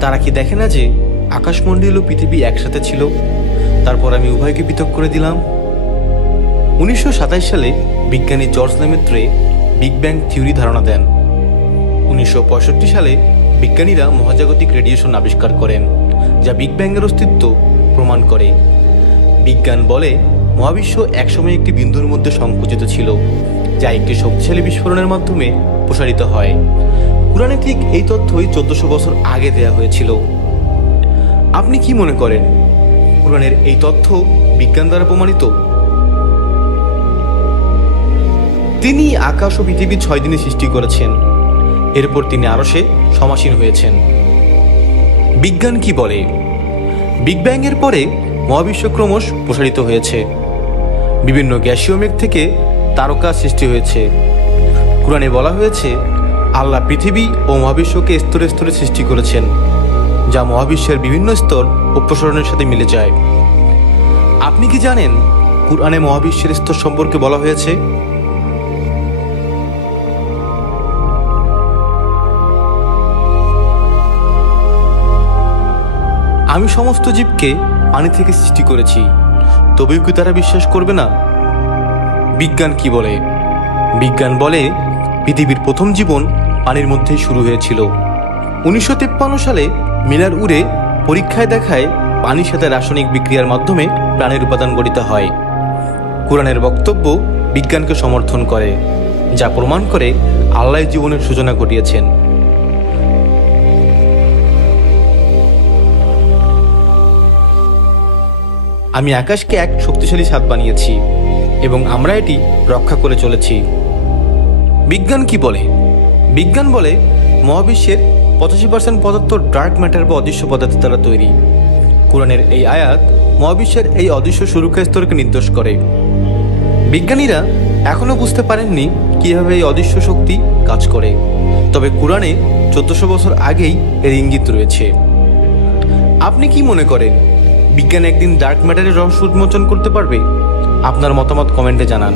তারা কি দেখে না যে আকাশমণ্ডল ও পৃথিবী একসাথে ছিল, তারপর আমি উভয়কে পৃথক করে দিলাম? 1927 সালে বিজ্ঞানী জর্জ লেমেত্রে বিগ ব্যাং থিওরি ধারণা দেন। 1965 সালে বিজ্ঞানীরা মহাজাগতিক রেডিয়েশন আবিষ্কার করেন, যা বিগ ব্যাংয়ের অস্তিত্ব প্রমাণ করে। বিজ্ঞান বলে মহাবিশ্ব একসময় একটি বিন্দুর মধ্যে সংকুচিত ছিল, যা একটি শক্তিশালী বিস্ফোরণের মাধ্যমে প্রসারিত হয়। কুরআনে ঠিক এই তথ্যই 1400 বছর আগে দেয়া হয়েছিল। আপনি কি মনে করেন কুরআনের এই তথ্য বিজ্ঞান দ্বারা প্রমাণিত? তিনি আকাশ ও পৃথিবী 6 দিনে সৃষ্টি করেছেন, এরপর তিনি আরশে সমাসীন হয়েছেন। বিজ্ঞান কি বলে? বিগ ব্যাং এর পরে মহাবিশ্ব ক্রমশ প্রসারিত হয়েছে। বিভিন্ন গ্যাসীয় মেঘ থেকে তারকা সৃষ্টি হয়েছে। কুরআনে বলা হয়েছে আল্লাহ পৃথিবী ও মহাবিশ্বকে স্তরে স্তরে সৃষ্টি করেছেন, যা মহাবিশ্বের বিভিন্ন স্তর ও প্রসারণের সাথে মিলে যায়। আপনি কি জানেন কুরআনে মহাবিশ্বের স্তর সম্পর্কে বলা হয়েছে? আমি সমস্ত জীবকে পানি থেকে সৃষ্টি করেছি, তবেও কি তারা বিশ্বাস করবে না? বিজ্ঞান কি বলে? বিজ্ঞান বলে পৃথিবীর প্রথম জীবন পানির মধ্যেই শুরু হয়েছিল। 1953 সালে মিলার উরে পরীক্ষায় দেখায় পানির সাথে রাসায়নিক বিক্রিয়ার মাধ্যমে প্রাণের উপাদান গঠিত হয়। কুরআনের বক্তব্য বিজ্ঞানকে সমর্থন করে, যা প্রমাণ করে আল্লাহ জীবনের সূচনা ঘটিয়েছেন। আমি আকাশকে এক শক্তিশালী ছাদ বানিয়েছি এবং আমরা এটি রক্ষা করে চলেছি। বিজ্ঞান কি বলে? বিজ্ঞান বলে মহাবিশ্বের 85% পদার্থ ডার্ক ম্যাটার বা অদৃশ্য পদার্থের দ্বারা তৈরি। কুরআনের এই আয়াত মহাবিশ্বের এই অদৃশ্য সুরক্ষা স্তরকে নির্দেশ করে। বিজ্ঞানীরা এখনো বুঝতে পারেননি কিভাবে এই অদৃশ্য শক্তি কাজ করে, তবে কুরআনে 1400 বছর আগেই এর ইঙ্গিত রয়েছে। আপনি কি মনে করেন বিজ্ঞান একদিন ডার্ক ম্যাটারের রহস্য উন্মোচন করতে পারবে? আপনার মতামত কমেন্টে জানান।